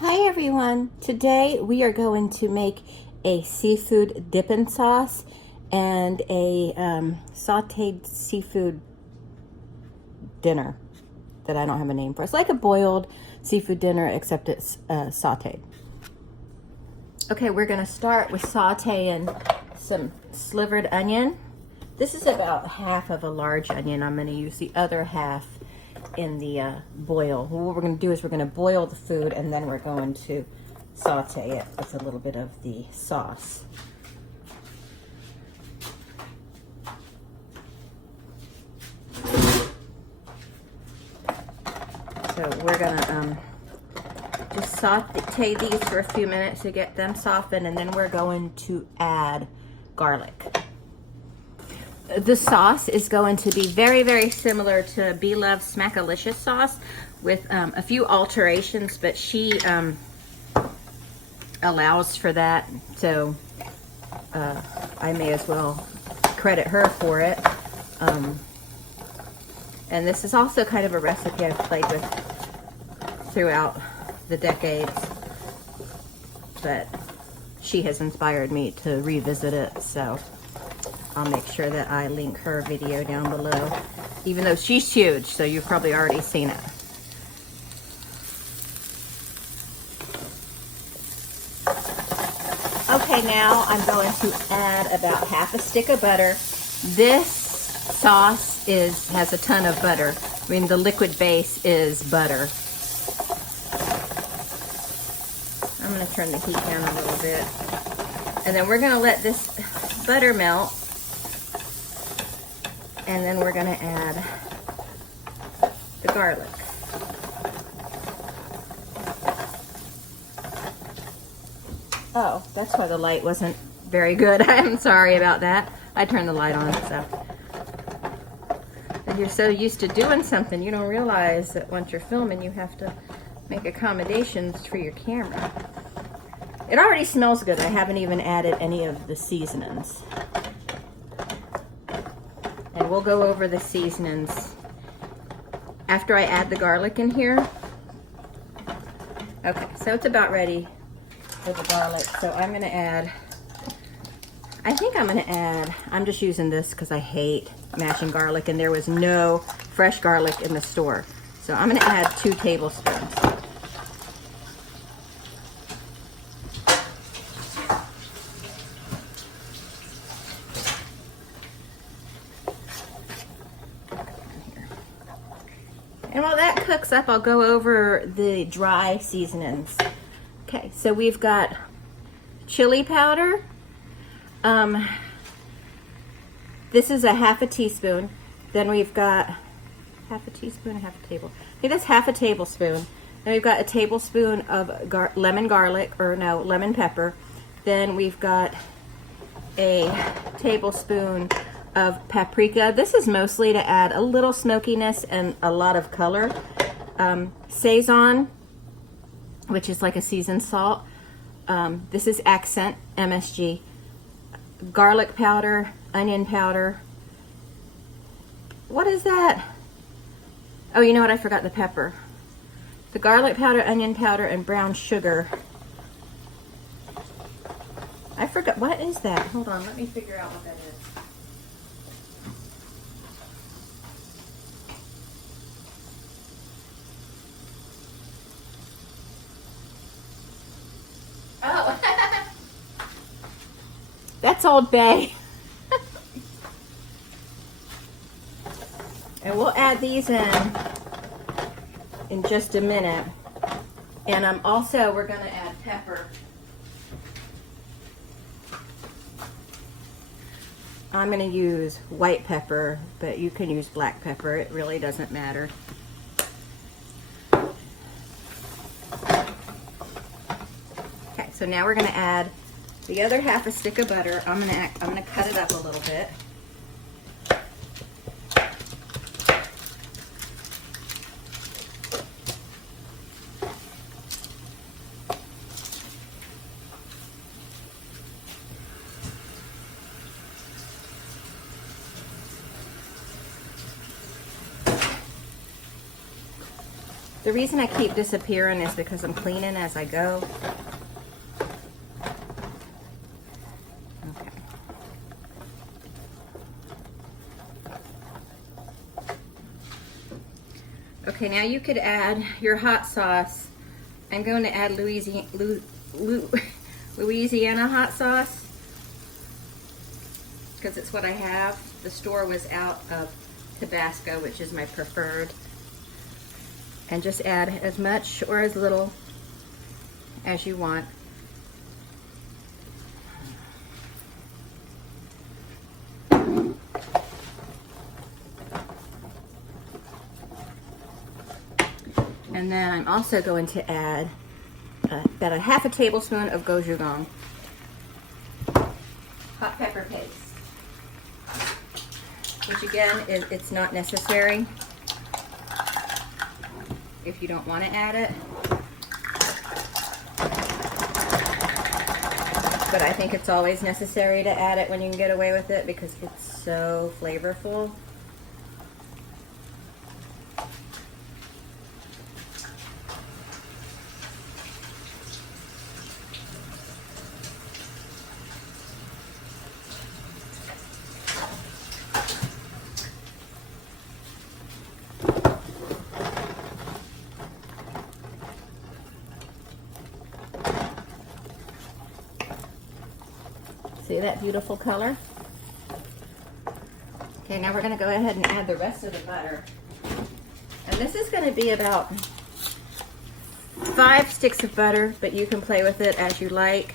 Hi everyone! Today we are going to make a seafood dipping sauce and a sauteed seafood dinner that I don't have a name for. It's like a boiled seafood dinner except it's sauteed. Okay, we're going to start with sauteing some slivered onion. This is about half of a large onion. I'm going to use the other half in the boil. What we're going to do is we're going to boil the food and then we're going to saute it with a little bit of the sauce. So we're going to just saute these for a few minutes to get them softened, and then we're going to add garlic. The sauce is going to be very, very similar to Bloves Smackalicious sauce with a few alterations, but she allows for that, so I may as well credit her for it. And this is also kind of a recipe I've played with throughout the decades, but she has inspired me to revisit it, so I'll make sure that I link her video down below, even though she's huge, so you've probably already seen it. Okay, now I'm going to add about half a stick of butter. This sauce has a ton of butter. I mean, the liquid base is butter. I'm going to turn the heat down a little bit. And then we're going to let this butter melt. And then we're going to add the garlic. Oh, that's why the light wasn't very good. I'm sorry about that. I turned the light on, so. And you're so used to doing something, you don't realize that once you're filming, you have to make accommodations for your camera. It already smells good. I haven't even added any of the seasonings. And we'll go over the seasonings after I add the garlic in here. Okay, so it's about ready for the garlic. So I'm gonna add, I'm just using this because I hate mashing garlic and there was no fresh garlic in the store. So I'm gonna add 2 tablespoons. And while that cooks up, I'll go over the dry seasonings. Okay, so we've got chili powder. This is a half a teaspoon. Then we've got half a teaspoon, half a table. I think that's half a tablespoon. Then we've got a tablespoon of lemon pepper. Then we've got a tablespoon of paprika. This is mostly to add a little smokiness and a lot of color. Saźon, which is like a seasoned salt. This is accent, MSG. Garlic powder, onion powder. What is that? Oh, you know what? I forgot the pepper. The garlic powder, onion powder, and brown sugar. I forgot. What is that? Hold on. Let me figure out what that is. Oh, that's Old Bay. And we'll add these in just a minute. And we're going to add pepper. I'm going to use white pepper, but you can use black pepper. It really doesn't matter. Okay, so now we're going to add the other half a stick of butter. I'm going to cut it up a little bit. The reason I keep disappearing is because I'm cleaning as I go. Okay. Okay, now you could add your hot sauce. I'm going to add Louisiana hot sauce because it's what I have. The store was out of Tabasco, which is my preferred. And just add as much or as little as you want. And then I'm also going to add about a half a tablespoon of gochujang. Hot pepper paste. Which again, it's not necessary if you don't want to add it. But I think it's always necessary to add it when you can get away with it because it's so flavorful. See that beautiful color? Okay, now we're going to go ahead and add the rest of the butter. And this is going to be about 5 sticks of butter, but you can play with it as you like.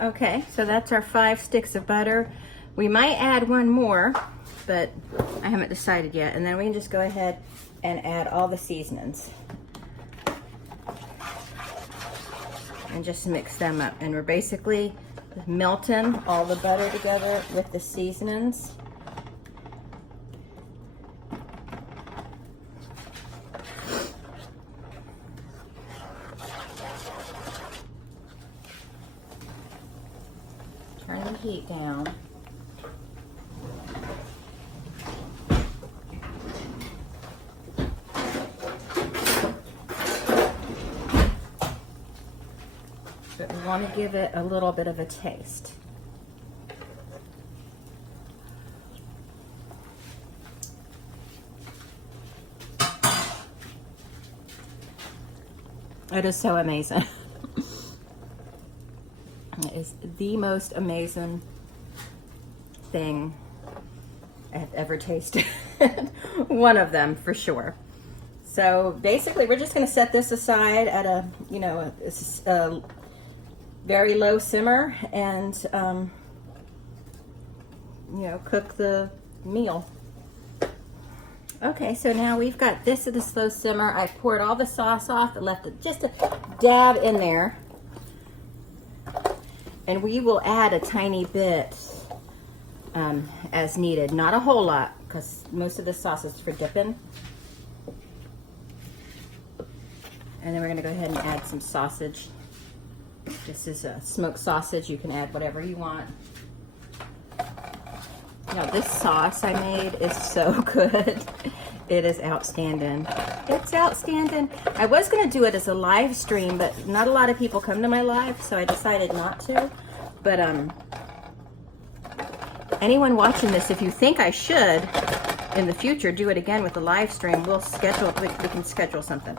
Okay, so that's our 5 sticks of butter. We might add one more, but I haven't decided yet. And then we can just go ahead and add all the seasonings. And just mix them up. And we're basically melting all the butter together with the seasonings. Turn the heat down. But we want to give it a little bit of a taste. It is so amazing. It is the most amazing thing I've ever tasted. One of them for sure. So basically we're just going to set this aside at a, a very low simmer and, cook the meal. Okay, so now we've got this at a slow simmer. I poured all the sauce off and left it just a dab in there. And we will add a tiny bit as needed. Not a whole lot, because most of the sauce is for dipping. And then we're gonna go ahead and add some sausage. This is a smoked sausage. You can add whatever you want. Now this sauce I made is so good. It is outstanding. It's outstanding. I was gonna do it as a live stream, but not a lot of people come to my live, so I decided not to. But anyone watching this, if you think I should in the future do it again with a live stream, we can schedule something.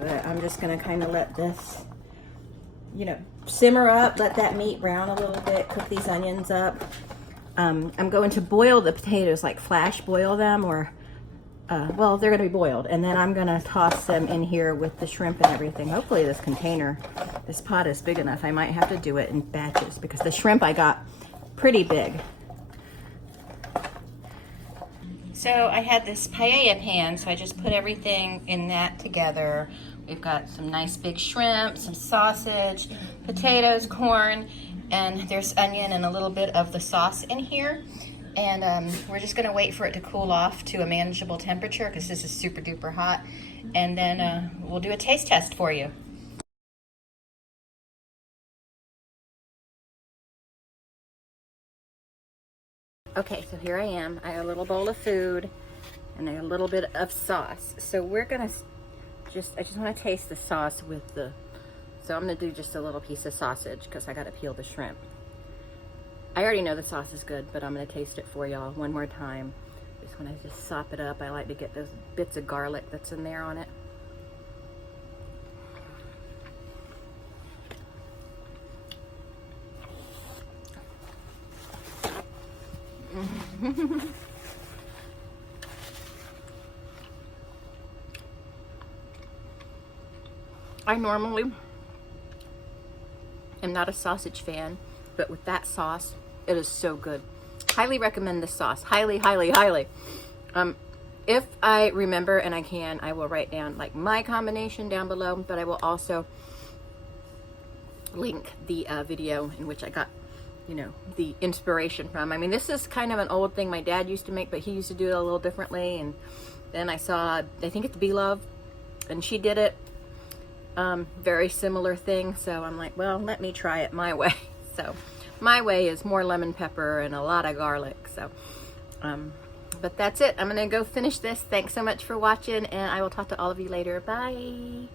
But I'm just gonna kind of let this, simmer up, let that meat brown a little bit, cook these onions up. I'm going to boil the potatoes, like flash boil them, or well, they're gonna be boiled, and then I'm gonna toss them in here with the shrimp and everything. Hopefully this pot is big enough. I might have to do it in batches because the shrimp I got pretty big. So I had this paella pan, so I just put everything in that together. We've got some nice big shrimp, some sausage, potatoes, corn, and there's onion and a little bit of the sauce in here. And we're just gonna wait for it to cool off to a manageable temperature because this is super duper hot. And then we'll do a taste test for you. Okay, so here I am. I have a little bowl of food and a little bit of sauce. So we're gonna I just wanna taste the sauce with so I'm gonna do just a little piece of sausage because I gotta peel the shrimp. I already know the sauce is good, but I'm gonna taste it for y'all one more time. Just wanna sop it up. I like to get those bits of garlic that's in there on it. I normally am not a sausage fan, but with that sauce, it is so good. Highly recommend this sauce. Highly, highly, highly. If I remember and I can, I will write down like my combination down below, but I will also link the video in which I got, you know, the inspiration from. I mean, this is kind of an old thing my dad used to make, but he used to do it a little differently. And then I saw, I think it's Bloves, and she did it. Very similar thing. So I'm like, well, let me try it my way. So my way is more lemon pepper and a lot of garlic. So, but that's it. I'm going to go finish this. Thanks so much for watching, and I will talk to all of you later. Bye.